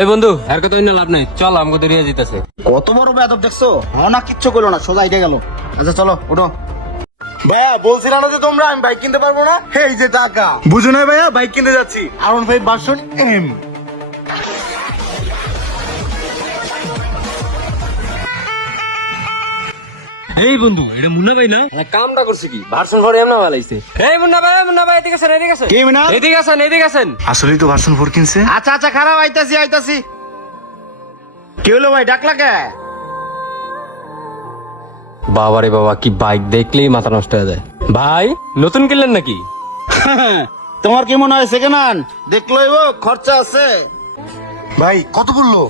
এই বন্ধু আর কত না লাভ নাই, চল আমাকে দরিয়া জিতেছে। কত বড় বেয়াদব দেখছো, না কিচ্ছু করলো না, সোজা এটা গেল। আচ্ছা চলো উঠো। ভাইয়া বলছিলাম না যে তোমরা আমি বাইক কিনতে পারবো না, এই যে টাকা বুঝো না ভাইয়া, বাইক কিনতে যাচ্ছি R15 ভার্সন M। এই বন্ধু এটা মুন্না ভাই না? কামটা করছে কি ভার্সন 4 এম না বানাইছে। এই মুন্না ভাই এদিকে আসেন, এদিকে আসেন। কে মিনা? এদিকে আসেন। আসলেই তো ভার্সন 4 কিনছে। আচ্ছা আচ্ছা খারাপ, আইতাছি। কি হলো ভাই, ডাকলা কে? বাবারে বাবা, কি বাইক দেখলেই মাথা নষ্ট হয়ে যায়। ভাই নতুন কিনলেন নাকি? তোমার কি মনে হয় সেকেন্ড হ্যান্ড? দেখলোই ও খরচা আছে। ভাই কত বললো?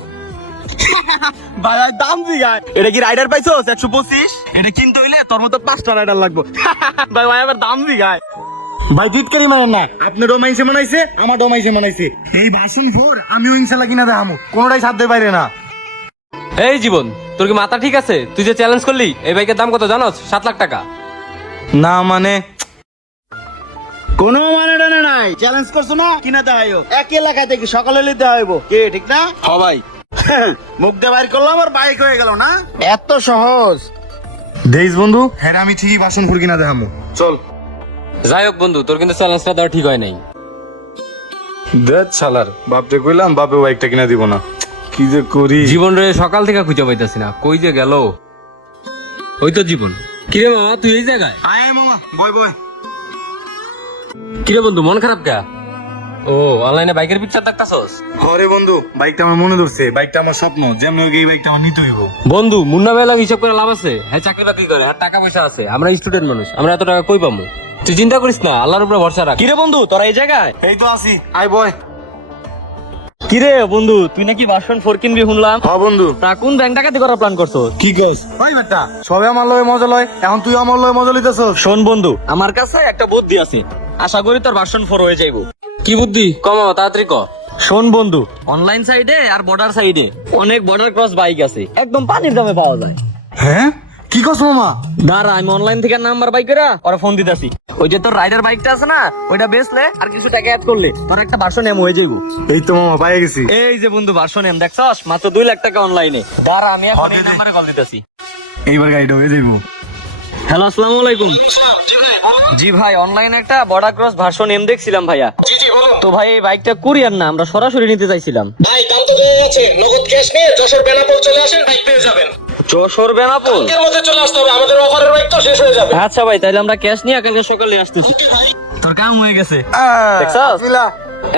ভাই দাম দিগায়। এটা কি রাইডার পাইছো 125? এটা কিনতে হইলে তোর মতো 5টা রাইডার লাগবে। ভাই আবার দাম দিগায়। ভাই জিতকারি মানে না, আপনি ডোমাইনসে মানাইছে, আমার ডোমাইনসে মানাইছে। এই ভার্সন 4 আমিও ইনশাআল্লাহ কিনা দেখামু, কোনোটাই সাধ্যের বাইরে না। এই জীবন, তোর কি মাথা ঠিক আছে? তুই যে চ্যালেঞ্জ করলি, এই বাইকের দাম কত জানোস? 7 লাখ টাকা। না মানে কোনো মানে টানে নাই, চ্যালেঞ্জ করছো না, কিনা দেখাইও। এক এলাকায় থেকে সকালে নিতে হইব, কে ঠিক না? হ্যাঁ ভাই। মুখ দিয়ে বাইর করলাম আর বাইক হয়ে গেল না, এত সহজ। দেশ বন্ধু, হ্যাঁ আমি ঠিকই ভার্সন 4 কিনা দেখামু, চল। যাই হোক বন্ধু, তোর কিন্তু চ্যালেঞ্জটা দেওয়া ঠিক হয় নাই। দেখ শালার, বাপরে কইলাম বাপে বাইকটা কিনা দিব না, কি যে করি। জীবন রে সকাল থেকে খুঁজে পাইতাছি না, কই যে গেল। ওই তো জীবন। কিরে মামা তুই এই জায়গায়? আয় মামা, বই। কিরে বন্ধু মন খারাপ কা? ও অনলাইনে বাইকের পিকচার দেখতাছস? আরে বন্ধু, বাইকটা আমার মনে ধরছে, বাইকটা আমার স্বপ্ন, যেমন এই বাইকটা আমার নিতে হইব। বন্ধু মুন্না ভাই লাগে হিসাব করে লাভ আছে? হ্যাঁ চাকরি বাকরি করে, আর টাকা পয়সা আছে, আমরা স্টুডেন্ট মানুষ, আমরা এত টাকা কই পাবো? তুই চিন্তা করিস না, আল্লাহর উপরে ভরসা রাখ। কিরে বন্ধু তোরা এই জায়গায়? এই তো আছি, আয় বয়। কিরে বন্ধু তুই নাকি ভার্সন 4 কিনবি শুনলাম? হ্যাঁ বন্ধু। তা কোন ব্যাংক ডাকাতি করার প্ল্যান করছো? কি কস? ওই বেটা সবে আমার লয় মজা লয়, এখন তুই আমার লয় মজা লইতেছস। শোন বন্ধু, আমার কাছে একটা বুদ্ধি আছে, আশা করি তোর ভার্সন 4 হয়ে যাইবো। কি বুদ্ধি কমাও, তাড়াতাড়ি ক। শোন বন্ধু, অনলাইন সাইডে আর বর্ডার সাইডে অনেক বর্ডার ক্রস বাইক আছে, একদম পানির দামে পাওয়া যায়। হ্যাঁ কি কস মামা? দাঁড়া আমি অনলাইন থেকে নাম্বার বাইকেরা ওরা ফোন দিতেছি। ওই যে তোর রাইডার বাইকটা আছে না, ওইটা বেচলে আর কিছু টাকা অ্যাড করলে তোর একটা ভার্সন এম হয়ে যাইবো। এই তো মামা পাই গেছি। এই যে বন্ধু ভার্সন এম দেখছস, মাত্র 2 লাখ টাকা অনলাইনে। দাঁড়া আমি এখন এই নাম্বারে কল দিতেছি। এইবার গাড়িটা হয়ে যাইবো। হ্যালো আসসালামু আলাইকুম। জি ভাই, অনলাইনে একটা বর্ডার ক্রস ভার্সন এম দেখছিলাম ভাইয়া। জি বলুন তো ভাই এই বাইকটা কুরিয়ার না, আমরা সরাসরি নিতে চাইছিলাম। ভাই, দাম তো দেওয়া আছে, নগদ ক্যাশ নিয়ে যশোর বেনাপোল চলে আসেন, বাইক পেয়ে যাবেন। যশোর বেনাপোল? এর মধ্যে চলে আসতে হবে, আমাদের অফারের বাইক তো শেষ হয়ে যাবে। আচ্ছা ভাই, তাহলে আমরা ক্যাশ নিয়ে কালকে সকালে আসতেছি। তোর কাম হয়ে গেছে দেখছস?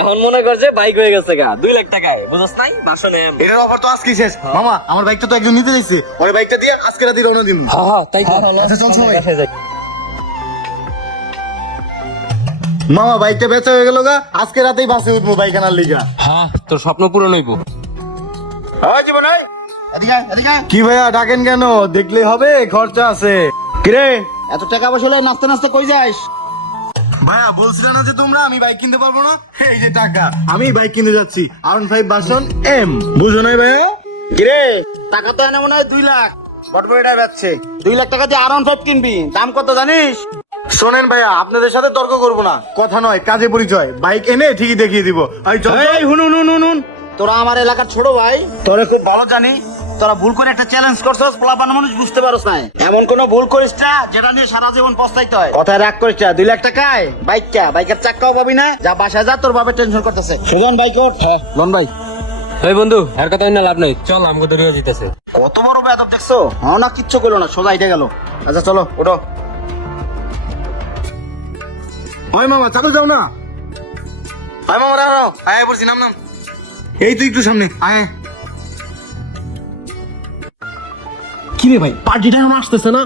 এখন মনে কর যে বাইক হয়ে গেছে গা 2 লাখ টাকায়, বুঝছস নাই? ভার্সন এম এটার অফার তো আজকে শেষ মামা, আমার বাইকটা তো একজন নিতে যাইছে, ওর বাইকটা দিয়ে আজকে রাতে রওনা দিন। হ্যাঁ তাই তো। আচ্ছা চল সবাই। মামা বাইকটা বেচা হয়ে গেল গা, আজকে রাতেই বাসে উঠবো বাইক আনার লিগা। হ্যাঁ তোর স্বপ্ন পূরণ হইব। কি ভাইয়া ডাকেন কেন? দেখলেই হবে, খরচা আছে। কিরে এত টাকা পয়সা হলে নাচতে নাচতে কই যাস? ভাইয়া বলছিল না যে তোমরা আমি বাইক কিনতে পারবো না, এই যে টাকা, আমি বাইক কিনতে যাচ্ছি R15 ভার্সন M। বুঝো নাই ভাইয়া? কিরে টাকা তো এনে মনে হয় 2 লাখ, বটবইটা বেচছে 2 লাখ টাকা দিয়ে R15 কিনবি, দাম কত জানিস? শোনেন ভাইয়া, আপনাদের সাথে তর্ক করবো না, কথা নয় কাজে পরিচয়, বাইক এনে ঠিকই দেখিয়ে দিব। এই হুন, তোরা আমার এলাকার ছোট ভাই, তোরা খুব ভালো জানি, তোরা ভুল করে একটা চ্যালেঞ্জ করছস, পোলাপান মানুষ বুঝতে পারছ না। এমন কোন ভুল করিস না যেটা নিয়ে সারা জীবন পস্তাইতে হয়। কথায় রাগ করিস না, 2 লাখ টাকায় বাইকের চাক্কাও পাবি না, যা বাসায় যা, তোর বাবা টেনশন করতেছে। সুজন বাইক ওঠ। হ্যাঁ লন ভাই। এই বন্ধু আর কত না লাভ নাই, চল আমাকে দরিয়া জিতেছে। কত বড় বেয়াদব দেখছো, না কিচ্ছু করলো না, সোজা এটা গেল। আচ্ছা চলো ওঠো। ওই মামা চাকরি যাও না। ওই মামা রাও, আয় পড়ছি, নাম। এই তুই একটু সামনে আয়। কি রে ভাই, পার্টিটা এখন আসতেছে না?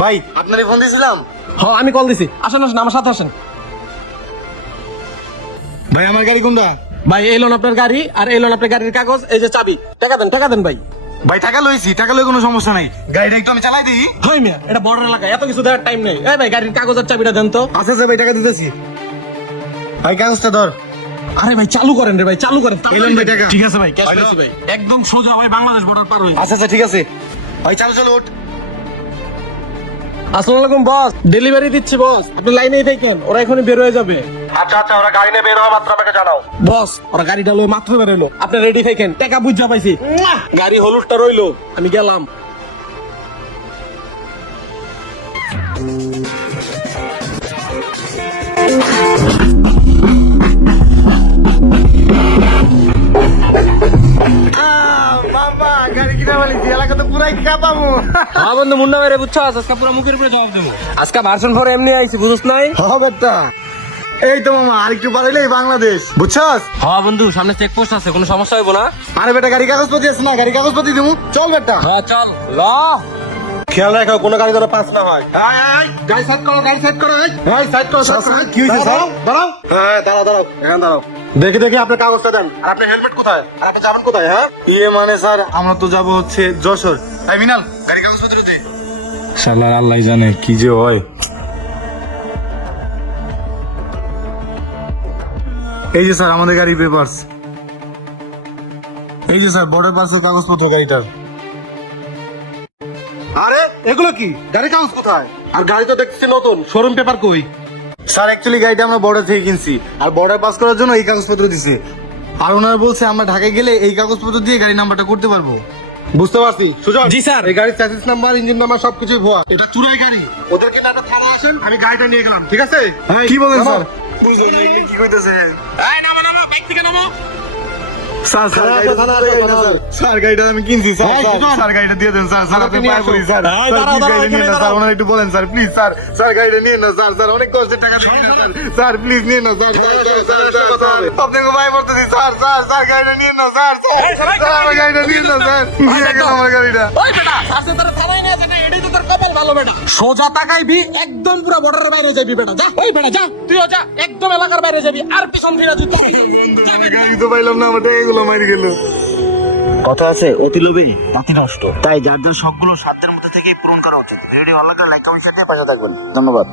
ভাই আপনারই ফোন দিয়েছিলাম। হ্যাঁ আমি কল দিছি, আসেন আমার সাথে আসেন। ভাই আমার গাড়ি কোনটা? ভাই এই লোন আপনার গাড়ি, আর এই লোন আপনার গাড়ির কাগজ, এই যে চাবি। টাকা দেন ভাই। ভাই টাকা লইছি, টাকা লই কোনো সমস্যা নাই, গাড়িটা একটু আমি চালাই দিই। হয় মিয়া, এটা বর্ডার এলাকা, এত কিছু দেওয়ার টাইম নেই। এই ভাই গাড়ির কাগজের চাবিটা দেন তো। আচ্ছা ভাই টাকা দিতেছি। ভাই কাগজটা ধর। আরে ভাই চালু করেন রে ভাই, চালু করেন। এলেন ভাই টাকা। ঠিক আছে ভাই, ক্যাশ দিছি ভাই। একদম সোজা ভাই বাংলাদেশ বর্ডার পার হই। আচ্ছা ঠিক আছে ভাই, চলো ওঠ। আসসালামু আলাইকুম বস, ডেলিভারি দিচ্ছি বস, আপনি লাইনেই থাকেন, ওরা এখনই বের হয়ে যাবে। আচ্ছা আচ্ছা, ওরা গাড়ি নিয়ে বের হওয়া মাত্র আমাকে জানাও। বস ওরা গাড়িটা লয়ে মাত্র বেরোলো, আপনি রেডি থাকেন, টাকা বুঝা পাইছি, গাড়ি হলুদটা রইলো, আমি গেলাম। বাবা গাড়ি কিনা বলিছি, এলাকা তো পুরাই কাঁপামু। হ্যাঁ বন্ধু মুন্না মেরে বুঝছো আজকে পুরো মুখের উপরে জবাব দেবো। আজকে ভার্সন 4 এমনি আইছি বুঝছ নাই? হবে তা। এই তো মামা আরেকটু পারলেই বাংলাদেশ, বুঝছস? হ্যাঁ বন্ধু সামনে চেকপোস্ট আছে, কোনো সমস্যা হইব না? আরে বেটা গাড়ি কাগজপত্র আছে না, গাড়ি কাগজপত্র দিমু, চল বেটা। হ্যাঁ চল ল। খেয়াল রাখো কোনো গাড়ি যেন পাস না হয়। গাড়ি সাইড করো, গাড়ি সাইড করো, সাইড করো, সাইড করো। কি হইছে স্যার? দাঁড়াও। হ্যাঁ দাঁড়াও দাঁড়াও, এখানে দাঁড়াও। দেখি দেখি আপনার কাগজটা দেন। আর আপনার হেলমেট কোথায়? আর আপনি যাবেন কোথায়? হ্যাঁ মানে স্যার আমরা তো যাব হচ্ছে যশোর। এই মিনাল গাড়ি কাগজপত্র দে। শালার আল্লাহ জানে কি যে হয়। এই যে স্যার আমাদের গাড়ি পেপারস। এই যে স্যার বর্ডার পাসের কাগজপত্র গাড়িটার। আরে এগুলো কি? গাড়ি কাগজ কোথায়? আর গাড়ি তো দেখছি নতুন, শোরুম পেপার কই? স্যার অ্যাকচুয়ালি গাড়িটা আমরা বর্ডার থেকে কিনছি, আর বর্ডার পাস করার জন্য এই কাগজপত্র দিছে। আর ওনারা বলছে আমরা ঢাকায় গেলে এই কাগজপত্র দিয়ে গাড়ি নাম্বারটা করতে পারবো। বুঝতে পারছি সুজন? জি স্যার। এই গাড়ির চ্যাসিস নাম্বার, ইঞ্জিন নাম্বার সবকিছুই ভুয়া। এটা চুরাই গাড়ি। ওদেরকে একটা থানা আসেন, আমি গাড়িটা নিয়ে গেলাম, ঠিক আছে? কি বলেন স্যার? বুঝলেন না কি কইতেছে? স্যার স্যার স্যার গাড়িটা আমি কিনছি স্যার, স্যার গাড়িটা দিয়ে দেন স্যার, স্যার আপনি পায়ে পড়ি স্যার, গাড়িটা নিয়ে না স্যার, ওনারা একটু বলেন স্যার প্লিজ স্যার, স্যার গাড়িটা নিয়ে না স্যার, স্যার অনেক কষ্টের টাকা দিয়ে স্যার, প্লিজ নিয়ে না স্যার, আপনাকে পায়ে পড়তেছি স্যার, স্যার স্যার গাড়িটা নিয়ে না স্যার, স্যার আমার গাড়িটা নিয়ে না স্যার, নিয়ে গেল আমার গাড়িটা। ওই বেটা সাসে তোর থানায় না জানা, এটাই তো তোর কপাল ভালো বেটা। সোজা তাকাইবি একদম পুরো বর্ডারের বাইরে যাবি বেটা, যা ওই বেটা যা, তুইও যা, একদম এলাকার বাইরে যাবি, আর পিছন ফিরে যুদ্ধ। গাড়ি তো পাইলাম না, আমার টাকাগুলো মারি গেল। কথা আছে অতি লোভে তাঁতি নষ্ট, তাই যার যার সবগুলো সাধ্যের মধ্যে থেকে পূরণ করা উচিত। ভিডিও ভালো লাগলে লাইক কমেন্ট শেয়ার দিয়ে পাশে থাকবেন। ধন্যবাদ।